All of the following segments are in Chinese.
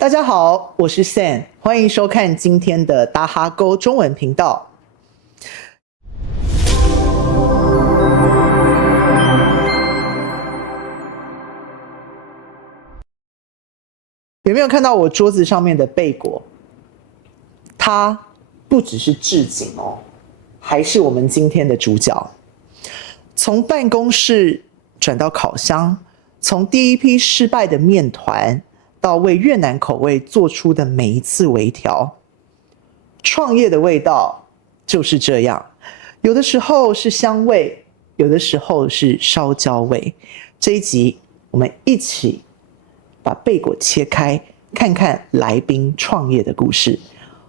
大家好，我是 Sam， 欢迎收看今天的大哈沟中文频道。有没有看到我桌子上面的贝果？它不只是置景哦，还是我们今天的主角。从办公室转到烤箱，从第一批失败的面团到为越南口味做出的每一次微调，创业的味道就是这样。有的时候是香味，有的时候是烧焦味。这一集我们一起把贝果切开，看看来宾创业的故事。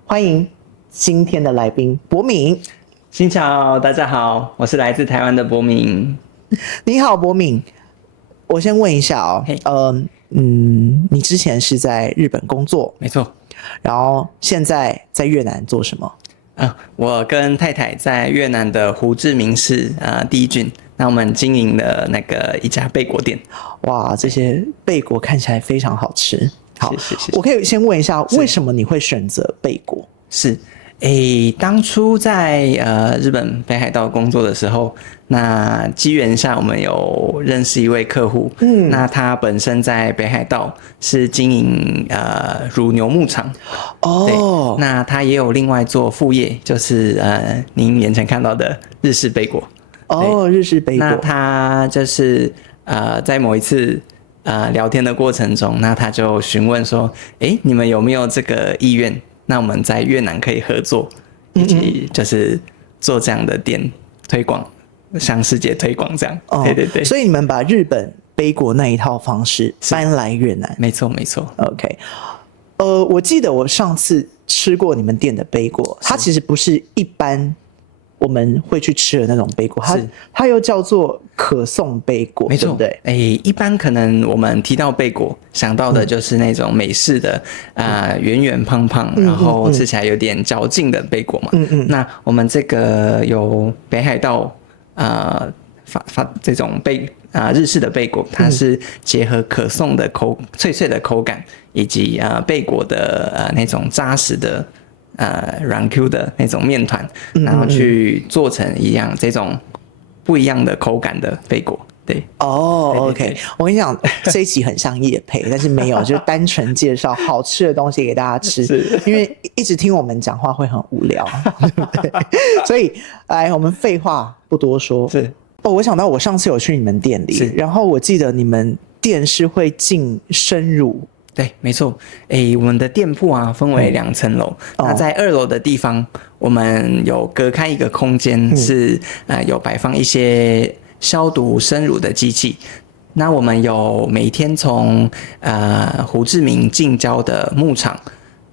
欢迎今天的来宾博敏。新巧，大家好，我是来自台湾的博敏。你好，博敏。我先问一下哦，你之前是在日本工作，没错，然后现在在越南做什么？我跟太太在越南的胡志明市第一郡，那我们经营的那个一家贝果店。哇，这些贝果看起来非常好吃。好，是我可以先问一下，为什么你会选择贝果？是，当初在日本北海道工作的时候，那机缘下我们有认识一位客户，那他本身在北海道是经营乳牛牧场，对，那他也有另外做副业，就是您眼前看到的日式贝果。日式贝果。那他就是在某一次聊天的过程中，那他就询问说，你们有没有这个意愿？那我们在越南可以合作，以及就是做这样的店推广，向世界推广这样。对对对。所以你们把日本贝果那一套方式搬来越南。没错没错。OK， 我记得我上次吃过你们店的贝果，它其实不是一般我们会去吃的那种贝果，它又叫做可颂贝果，没错，对不对？一般可能我们提到贝果想到的就是那种美式的圆圆胖胖，然后吃起来有点嚼劲的贝果嘛。那我们这个有北海道这种日式的贝果，它是结合可颂的脆脆的口感，以及贝果的那种扎实的软 Q 的那种面团，然后去做成这种不一样的口感的贝果。对OK， 我跟你讲，这一集很像业配，但是没有，就是单纯介绍好吃的东西给大家吃，因为一直听我们讲话会很无聊，对不对？所以来，我们废话不多说。我想到我上次有去你们店里，然后我记得你们店是会进生乳。对，没错。我们的店铺分为2层楼。那在2楼的地方，我们有隔开一个空间，是有摆放一些消毒生乳的机器。那我们有每天从胡志明近郊的牧场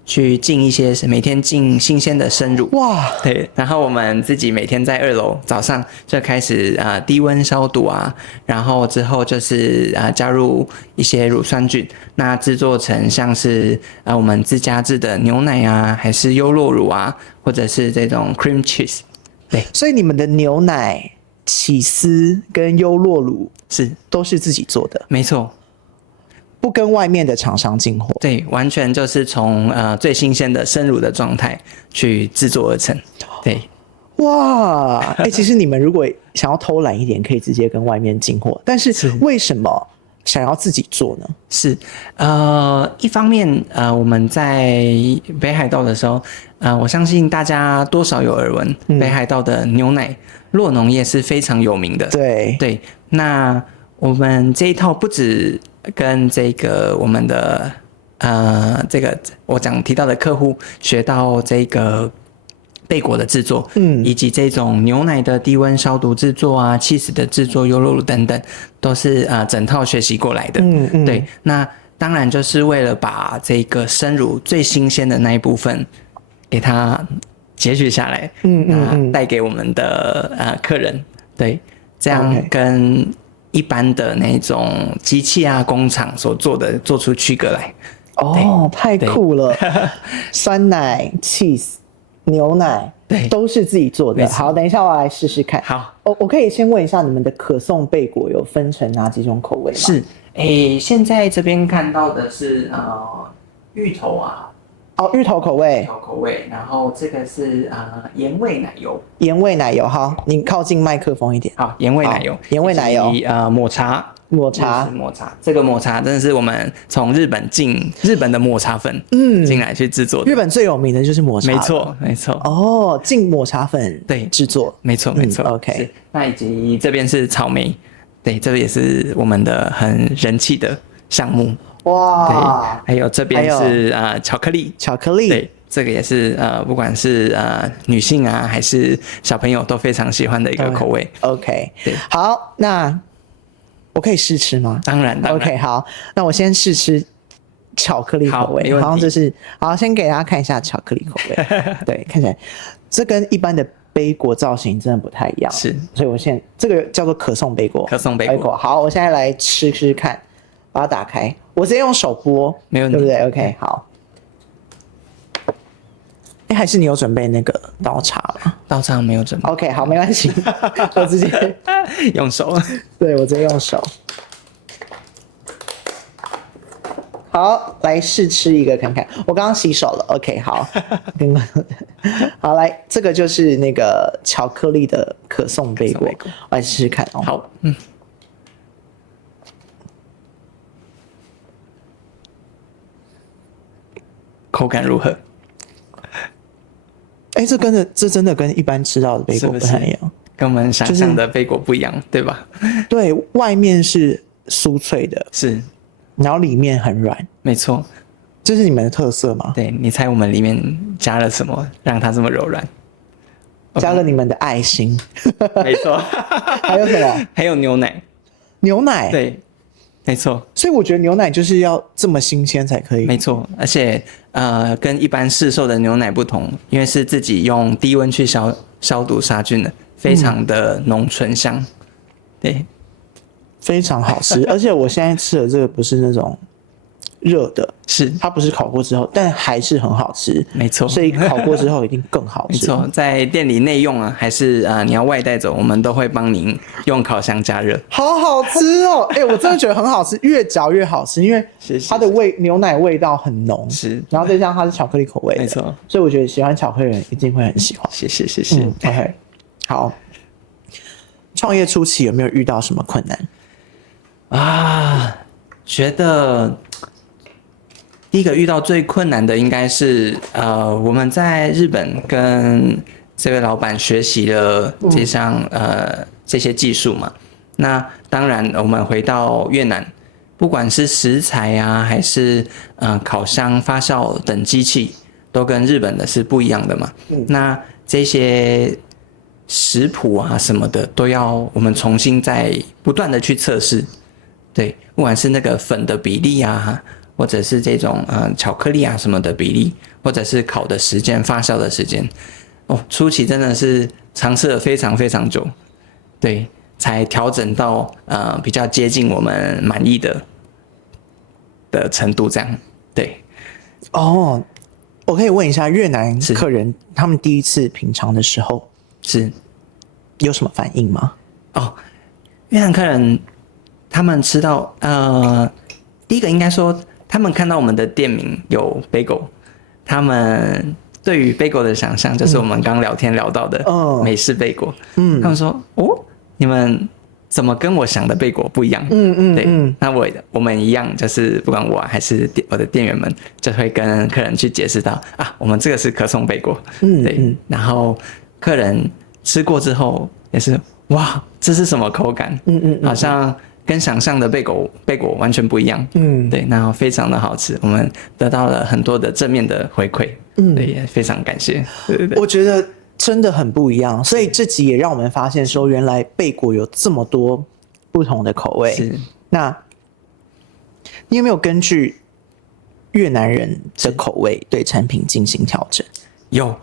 去进一些每天进新鲜的生乳。哇，对，然后我们自己每天在2楼早上就开始低温消毒然后之后就是加入一些乳酸菌，那制作成像是我们自家制的牛奶还是优酪乳或者是这种 cream cheese。对，所以你们的牛奶、起司跟优酪乳都是自己做的？没错。不跟外面的厂商进货。对，完全就是从最新鲜的生乳的状态去制作而成。对，哇，其实你们如果想要偷懒一点，可以直接跟外面进货，但是为什么想要自己做呢？是一方面我们在北海道的时候我相信大家多少有耳闻，北海道的牛奶酪农业是非常有名的。对，那我们这一套不止跟这个我们的这个我提到的客户学到这个贝果的制作，以及这种牛奶的低温消毒制作cheese 的制作、优酪乳等等，都是整套学习过来的。对，那当然就是为了把这个生乳最新鲜的那一部分给它截取下来，带给我们的客人。对，这样跟一般的那种机器工厂所做的做出区隔来。太酷了！酸奶、cheese、牛奶，对，都是自己做的。好，等一下我来试试看。好，我可以先问一下，你们的可颂贝果有分成哪几种口味吗？是，现在这边看到的是芋头啊，哦，芋头口味，然后这个是盐味奶油，好，你靠近麦克风一点。好，盐味奶油，以及抹茶，这个抹茶真的是我们从日本的抹茶粉进来去制作的。日本最有名的就是抹茶，没错。哦，进抹茶粉对制作，没错。OK， 那以及这边是草莓，对，这个也是我们的很人气的项目。哇，对，还有这边是巧克力，对，这个也是不管是女性啊还是小朋友都非常喜欢的一个口味。OK， 对，好，那我可以试吃吗？当然。OK， 好，那我先试吃巧克力口味，好像就是好，先给大家看一下巧克力口味。对，看起来这跟一般的杯果造型真的不太一样，是，所以我这个叫做可颂杯果，好，我现在来吃吃看，把它打开，我直接用手剥，没问题，对不对 ？OK， 好。还是你有准备那个刀叉吗？刀叉没有准备。OK， 好，没关系，我直接用手。对，我直接用手。好，来试吃一个看看。我刚刚洗手了。OK， 好，好，来，这个就是那个巧克力的可颂贝果，我来试试看哦。好，口感如何？这真的跟一般吃到的贝果不太一样，跟我们想象的贝果不一样，对吧？对，外面是酥脆的，是，然后里面很软，没错。这是你们的特色吗？对，你猜我们里面加了什么让它这么柔软？加了你们的爱心，没错。还有什么？还有牛奶。对，没错。所以我觉得牛奶就是要这么新鲜才可以。没错，而且跟一般市售的牛奶不同，因为是自己用低温去消毒杀菌的，非常的浓醇香。对，非常好吃。而且我现在吃的这个不是那种热的，是它不是烤过之后，但还是很好吃。没错，所以烤过之后一定更好吃。没错，在店里内用啊，还是你要外带走，我们都会帮您用烤箱加热。好好吃哦！我真的觉得很好吃，越嚼越好吃，因为它的牛奶味道很浓，是，然后再加上它是巧克力口味的，没错，所以我觉得喜欢巧克力的人一定会很喜欢。谢谢。OK， 好。创业初期有没有遇到什么困难啊？觉得第一个遇到最困难的应该是我们在日本跟这位老板学习了这些技术嘛。那当然我们回到越南，不管是食材啊还是烤箱发酵等机器，都跟日本的是不一样的嘛。那这些食谱啊什么的都要我们重新再不断的去测试。对，不管是那个粉的比例啊，或者是这种巧克力啊什么的比例，或者是烤的时间、发酵的时间，初期真的是尝试了非常非常久，对，才调整到比较接近我们满意的程度，这样。对。哦，我可以问一下越南客人他们第一次品尝的时候是有什么反应吗？越南客人他们吃到第一个应该说他们看到我们的店名有 bagel， 他们对于 bagel 的想象就是我们刚聊天聊到的美式贝果。他们说你们怎么跟我想的贝果不一样？对，那我们一样，就是不管我还是我的店员们，就会跟客人去解释到我们这个是可颂贝果。对，然后客人吃过之后也是哇，这是什么口感？好像跟想象的贝果完全不一样。对，然后非常的好吃，我们得到了很多的正面的回馈。对，也非常感谢。对，我觉得真的很不一样，所以这集也让我们发现说，原来贝果有这么多不同的口味。是，那你有没有根据越南人的口味对产品进行调整？有，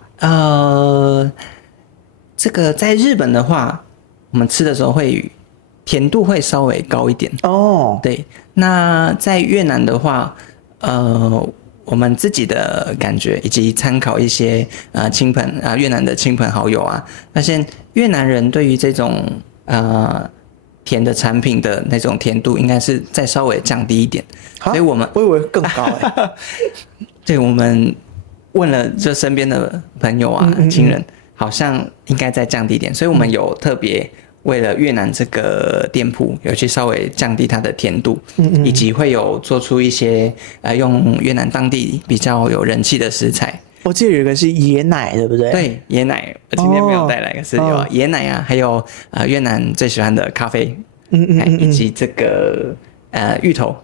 这个在日本的话，我们吃的时候甜度会稍微高一点。对，那在越南的话，我们自己的感觉以及参考一些越南的亲朋好友啊，发现越南人对于这种甜的产品的那种甜度应该是再稍微降低一点，所以我以为更高对，我们问了这身边的朋友啊、亲人，好像应该再降低一点，所以我们有特别为了越南这个店铺有去稍微降低它的甜度，以及会有做出一些用越南当地比较有人气的食材。我记得有一个是椰奶，对不对？对，椰奶，我今天没有带来，可是有椰奶啊，还有越南最喜欢的咖啡，以及这个芋头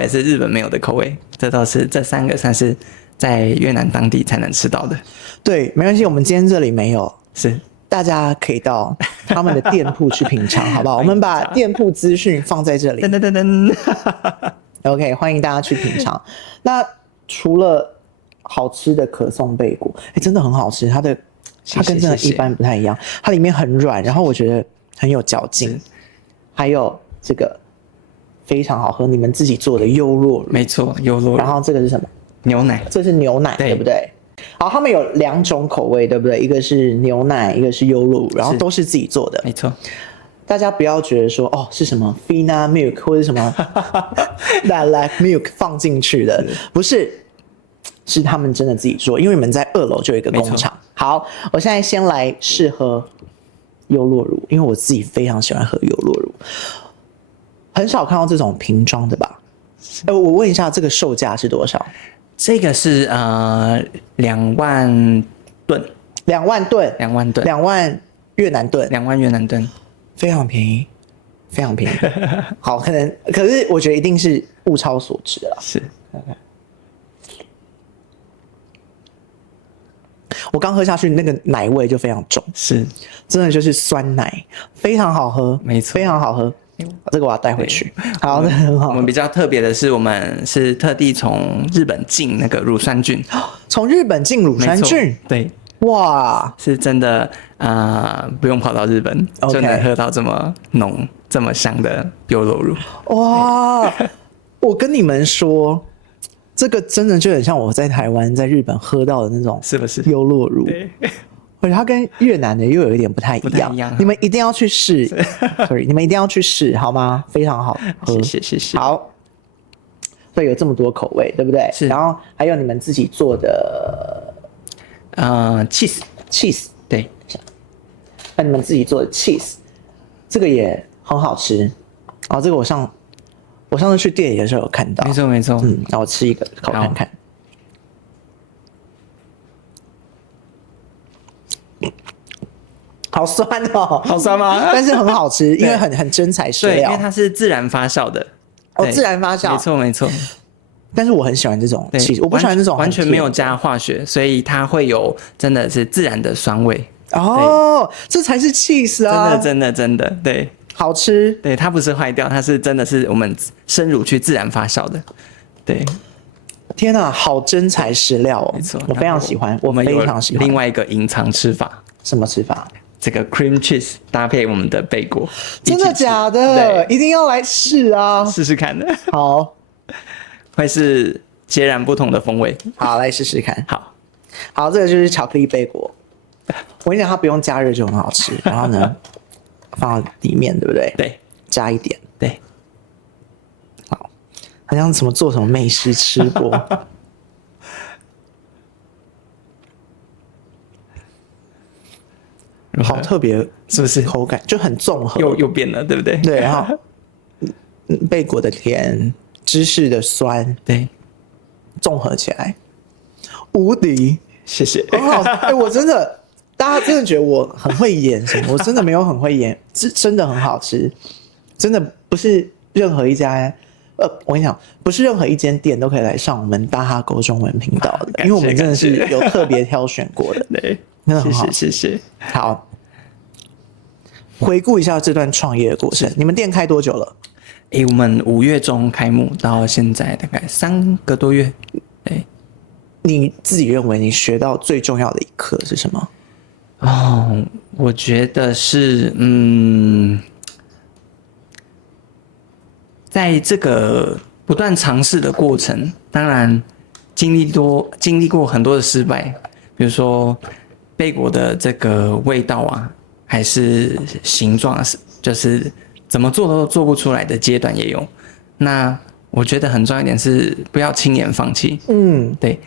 也是日本没有的口味，这3个算是在越南当地才能吃到的。对，没关系，我们今天这里没有，是大家可以到他们的店铺去品尝，好不好？我们把店铺资讯放在这里。噔噔噔噔OK， 欢迎大家去品尝。那除了好吃的可颂贝果，真的很好吃，它跟真的一般不太一样，它里面很软，然后我觉得很有嚼劲，还有这个非常好喝，你们自己做的优酪乳，没错，优酪乳。然后这个是什么？牛奶，这是牛奶，对不对？好，他们有2种口味，对不对？一个是牛奶，一个是优酪乳，然后都是自己做的，没错。大家不要觉得说是什么 Fina Milk 或者什么 Lilac Milk 放进去的，不是。是他们真的自己做，因为你们在2楼就有一个工厂。好，我现在先来试喝优酪乳，因为我自己非常喜欢喝优酪乳，很少看到这种瓶装的吧？我问一下，这个售价是多少？这个是2万吨，2万吨，2万吨，2万越南盾，2万越南盾，非常便宜，非常便宜。好，可是我觉得一定是物超所值了。是。我刚喝下去，那个奶味就非常重，是，真的就是酸奶，非常好喝，没错，非常好喝。这个我要带回去。好，那很好。我们比较特别的是，我们是特地从日本进那个乳酸菌，从日本进乳酸菌，对，哇，是真的不用跑到日本就能喝到这么浓、这么香的优酪乳。哇，我跟你们说。这个真的就很像我在台湾、在日本喝到的那种，是不是优酪乳？对，而且它跟越南的又有一点不太一样。你们一定要去试，sorry， 你们一定要去试，好吗？非常好喝，谢谢。好，所以有这么多口味，对不对？是。然后还有你们自己做的cheese， 对，那你们自己做的 cheese， 这个也很好吃。啊，这个我上次去店里的时候有看到，没错。那我吃一个口看看。好酸哦，好酸吗？但是很好吃，因为很真材实料。对，因为它是自然发酵的。自然发酵，没错。但是我很喜欢这种气，我不喜欢这种完全没有加化学，所以它会有真的是自然的酸味。这才是 cheese 啊！真的，对。好吃，对，它不是坏掉，它是真的是我们生乳去自然发酵的，对。天哪，好真材实料哦！没错，我非常喜欢，我们非常喜欢。另外一个隐藏吃法，什么吃法？这个 cream cheese 搭配我们的贝果，真的假的？一定要来试啊！试试看的。好，会是截然不同的风味。好，来试试看。好，这个就是巧克力贝果。我跟你讲，它不用加热就很好吃。然后呢？放到里面，对不对？对，加一点。对，好，好像做什么美食吃播，好特别，是不是？口感就很综合，又变了，对不对？对，然后贝果的甜，芝士的酸，对，综合起来无敌。谢谢，很好。我真的。大家真的觉得我很会演什么？我真的没有很会演，真的很好吃，真的不是任何一家，我跟你讲，不是任何一间店都可以来上我们大哈沟中文频道的，因为我们真的是有特别挑选过的，对，真的很好，谢谢。好，回顾一下这段创业的过程，你们店开多久了？我们5月中开幕，到现在大概3个多月。对，你自己认为你学到最重要的一课是什么？我觉得是，在这个不断尝试的过程，当然经历过很多的失败，比如说贝果的这个味道啊，还是形状，就是怎么做都做不出来的阶段也有。那我觉得很重要一点是不要轻言放弃。对，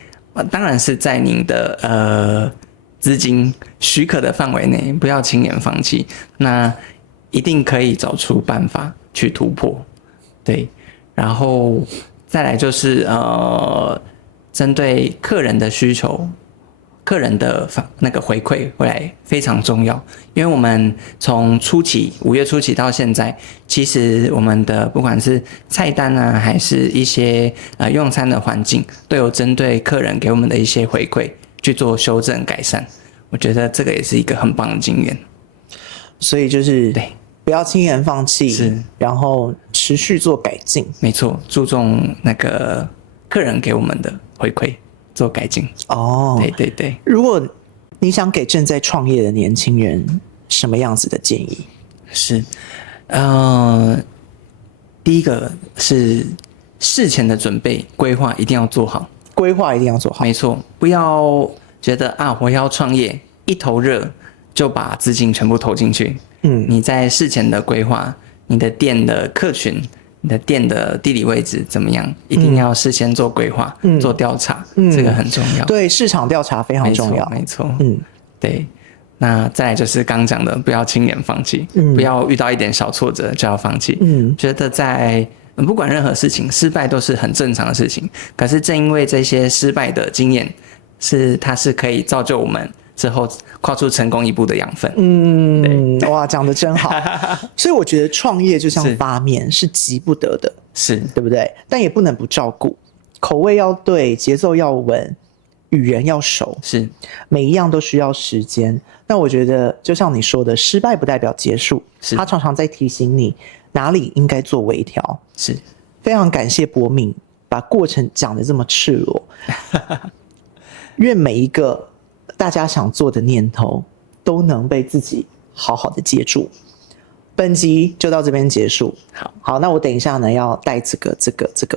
当然是在您的资金许可的范围内，不要轻言放弃。那一定可以找出办法去突破。对，然后再来就是针对客人的需求。客人的那个回馈回来非常重要，因为我们从5月初期到现在，其实我们的不管是菜单啊，还是一些用餐的环境，都有针对客人给我们的一些回馈去做修正改善。我觉得这个也是一个很棒的经验。所以就是对，不要轻言放弃，是，然后持续做改进。没错，注重那个客人给我们的回馈。做改进哦，对对对。如果你想给正在创业的年轻人什么样子的建议？是，第一个是事前的准备规划一定要做好，规划一定要做好，没错，不要觉得我要创业一头热就把资金全部投进去。你在事前的规划，你的店的客群。你的店的地理位置怎么样？一定要事先做规划、做调查，这个很重要。对，市场调查非常重要。没错。对。那再来就是刚讲的，不要轻言放弃，不要遇到一点小挫折就要放弃。觉得在不管任何事情，失败都是很正常的事情。可是正因为这些失败的经验，它是可以造就我们之后跨出成功一步的养分。哇，讲得真好。所以我觉得创业就像发面，是急不得的，是对不对？但也不能不照顾，口味要对，节奏要稳，语言要熟，是每一样都需要时间。但我觉得就像你说的，失败不代表结束，他常常在提醒你哪里应该做微调。是，非常感谢博敏把过程讲得这么赤裸。愿每一个大家想做的念头都能被自己好好的接住。本集就到这边结束。好，那我等一下呢要带这个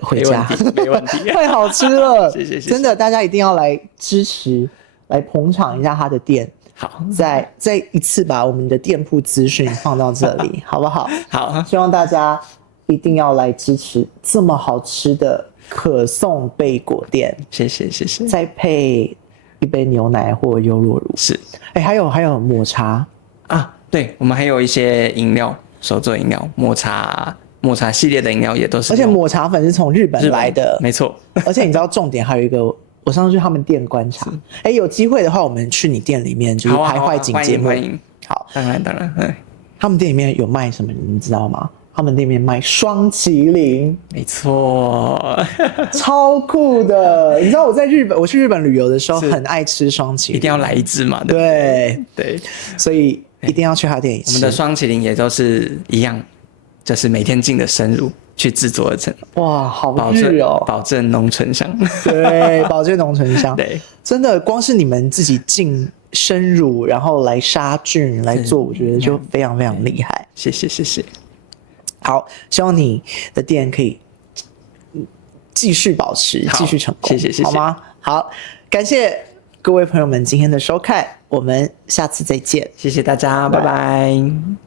回家，没问题，太好吃了。谢谢，真的，大家一定要来支持，来捧场一下他的店。好，再一次把我们的店铺资讯放到这里，好不好？好，希望大家一定要来支持这么好吃的可颂贝果店。谢谢。再配一杯牛奶或优酪乳。是，还有抹茶啊，对，我们还有一些饮料，手做饮料，抹茶系列的饮料也都是。而且抹茶粉是从日本来的，没错。而且你知道重点还有一个，我上次去他们店观察，有机会的话，我们去你店里面就是拍坏景节目。欢迎。好，当然。他们店里面有卖什么，你知道吗？他们店里面卖双麒麟，没错，超酷的。你知道我去日本旅游的时候，很爱吃双麒麟，一定要来一只嘛。对，所以一定要去他店里吃。我们的双麒麟也都是一样，就是每天进的生乳去制作而成。哇，好日哦，保证浓醇香。对，保证浓醇香。对，真的，光是你们自己进生乳，然后来杀菌来做，我觉得就非常非常厉害。谢谢。好，希望你的店可以继续保持，继续成功。谢谢，好吗？好，感谢各位朋友们今天的收看，我们下次再见。谢谢大家，拜拜。